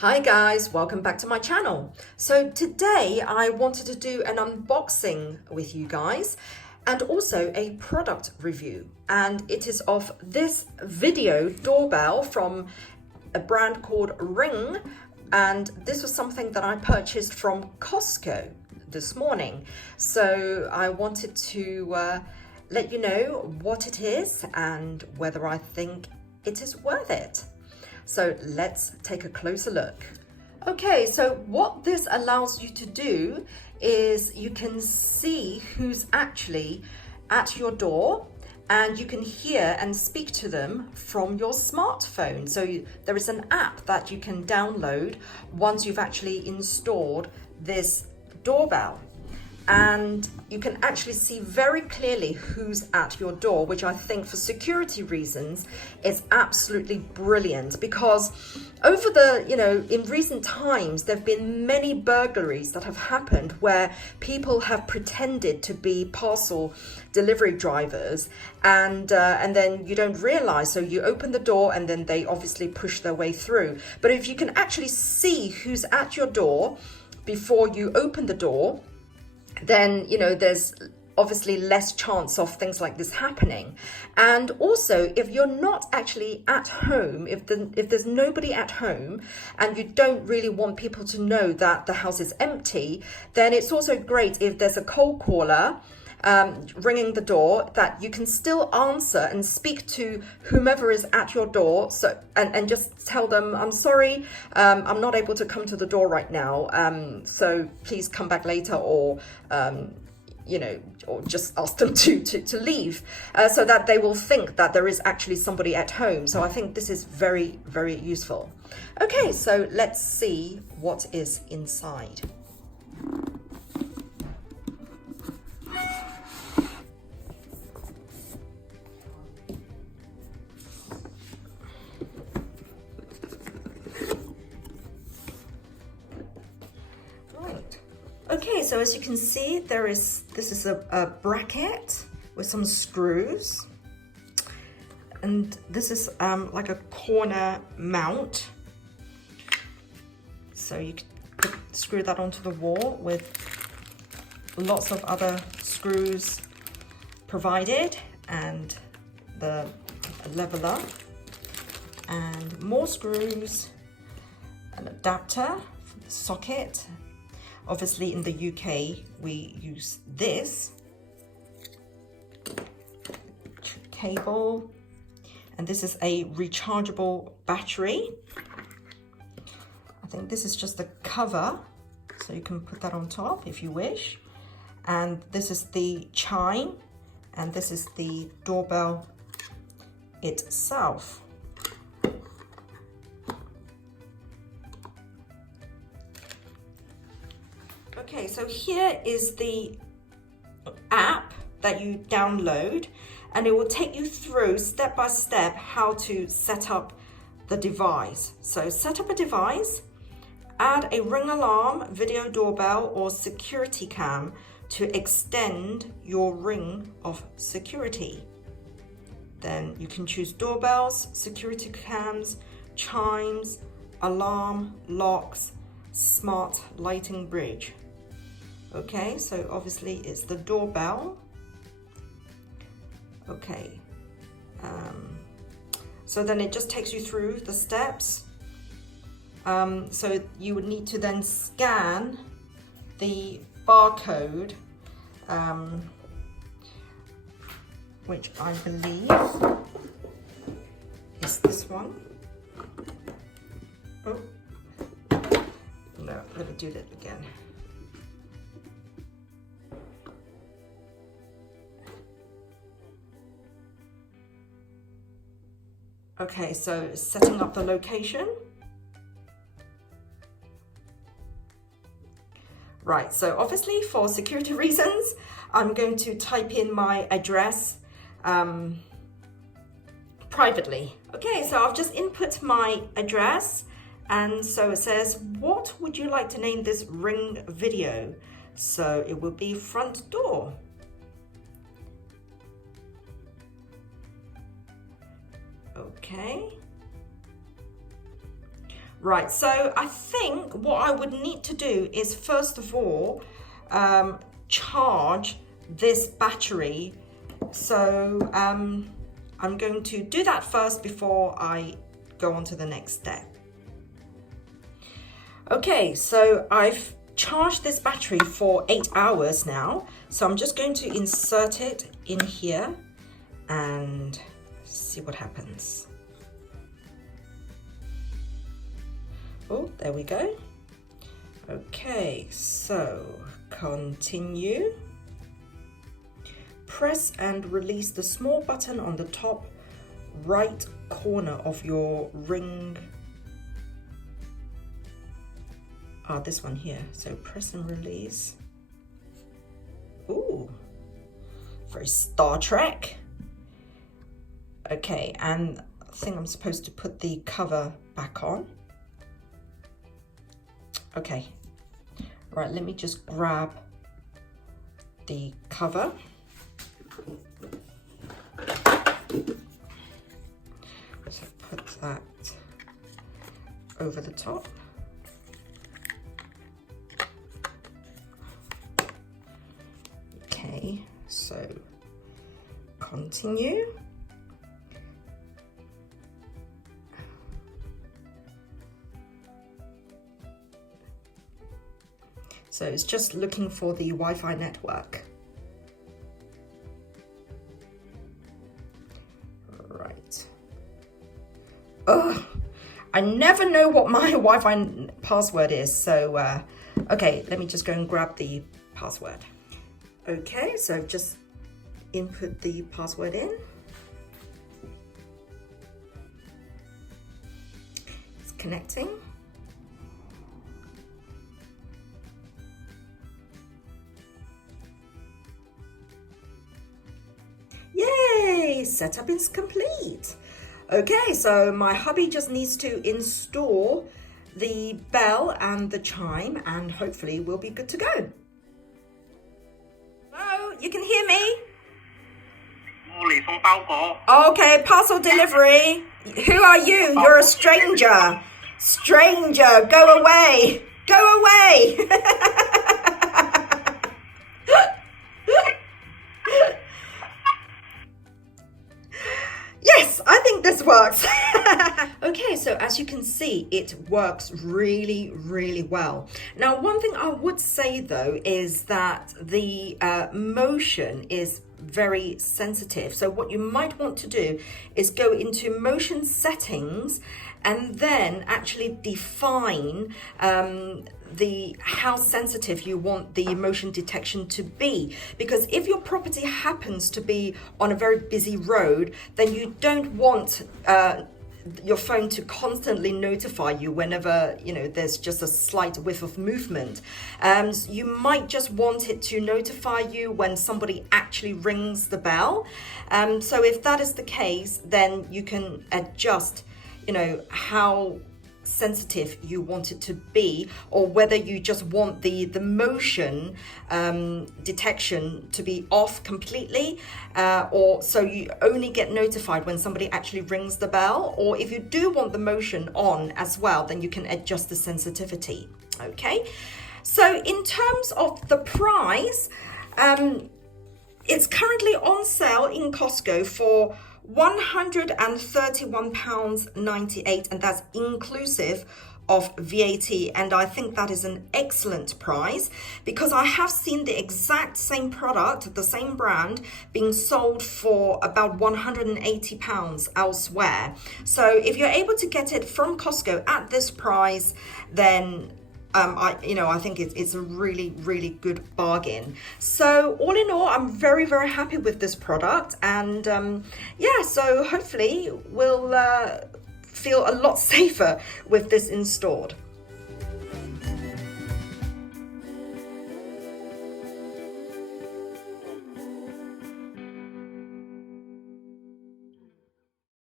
Hi guys, welcome back to my channel. So today I wanted to do an unboxing with you guys and also a product review, and it is of this video doorbell from a brand called Ring, and this was something that I purchased from Costco this morning. So I wanted to let you know what it is and whether I think it is worth it. So let's take a closer look. Okay, so what this allows you to do is you can see who's actually at your door, and you can hear and speak to them from your smartphone. So there is an app that you can download once you've actually installed this doorbell. And you can actually see very clearly who's at your door, which I think for security reasons is absolutely brilliant, because over in recent times, there have been many burglaries that have happened where people have pretended to be parcel delivery drivers, and then you don't realize, so you open the door and then they obviously push their way through. But if you can actually see who's at your door before you open the door, then there's obviously less chance of things like this happening. And also, if you're not actually at home, if there's nobody at home and you don't really want people to know that the house is empty, then it's also great if there's a cold caller ringing the door, that you can still answer and speak to whomever is at your door. So and just tell them, I'm sorry, I'm not able to come to the door right now, so please come back later, or or just ask them to leave, so that they will think that there is actually somebody at home. So I think this is very, very useful. Okay, so let's see what is inside. Okay, so as you can see, this is a bracket with some screws, and this is like a corner mount. So you could screw that onto the wall with lots of other screws provided, and the leveler, and more screws, an adapter for the socket. Obviously, in the UK, we use this cable, and this is a rechargeable battery. I think this is just the cover, so you can put that on top if you wish. And this is the chime, and this is the doorbell itself. Okay, so here is the app that you download, and it will take you through step by step how to set up the device. So set up a device, add a Ring alarm, video doorbell, or security cam to extend your ring of security. Then you can choose doorbells, security cams, chimes, alarm, locks, smart lighting bridge. Okay, so obviously it's the doorbell. Okay, so then it just takes you through the steps. So you would need to then scan the barcode, which I believe is this one. Oh, no, let me do that again. Okay, so setting up the location. Right, so obviously for security reasons, I'm going to type in my address privately. Okay, so I've just input my address, and so it says, what would you like to name this Ring video? So it will be front door. Okay. Right, so I think what I would need to do is first of all charge this battery. So I'm going to do that first before I go on to the next step. Okay, so I've charged this battery for 8 hours now. So I'm just going to insert it in here and see what happens. Oh, there we go. Okay, so continue. Press and release the small button on the top right corner of your ring. This one here. So press and release. Ooh, very Star Trek. Okay, and I think I'm supposed to put the cover back on. Okay, right, let me just grab the cover. So put that over the top. Okay, so continue. So it's just looking for the Wi-Fi network. Right. Oh, I never know what my Wi-Fi password is. So, okay, let me just go and grab the password. Okay, so just input the password in. It's connecting. Yay, setup is complete. Okay, so my hubby just needs to install the bell and the chime, and hopefully we'll be good to go. Hello, you can hear me? Okay, parcel delivery. Who are you? You're a stranger. Stranger, go away. Go away. Yes, I think this works. Okay, so as you can see, it works really, really well. Now, one thing I would say though is that the motion is very sensitive. So what you might want to do is go into motion settings and then actually define how sensitive you want the motion detection to be, because if your property happens to be on a very busy road, then you don't want your phone to constantly notify you whenever there's just a slight whiff of movement. You might just want it to notify you when somebody actually rings the bell. So if that is the case, then you can adjust how sensitive you want it to be, or whether you just want the motion detection to be off completely, or so you only get notified when somebody actually rings the bell, or if you do want the motion on as well, then you can adjust the sensitivity. Okay, so in terms of the price, it's currently on sale in Costco for £131.98, and that's inclusive of VAT, and I think that is an excellent price, because I have seen the exact same product, the same brand, being sold for about £180 elsewhere. So if you're able to get it from Costco at this price, then I think it's a really, really good bargain. So all in all, I'm very, very happy with this product, and so hopefully we'll feel a lot safer with this installed.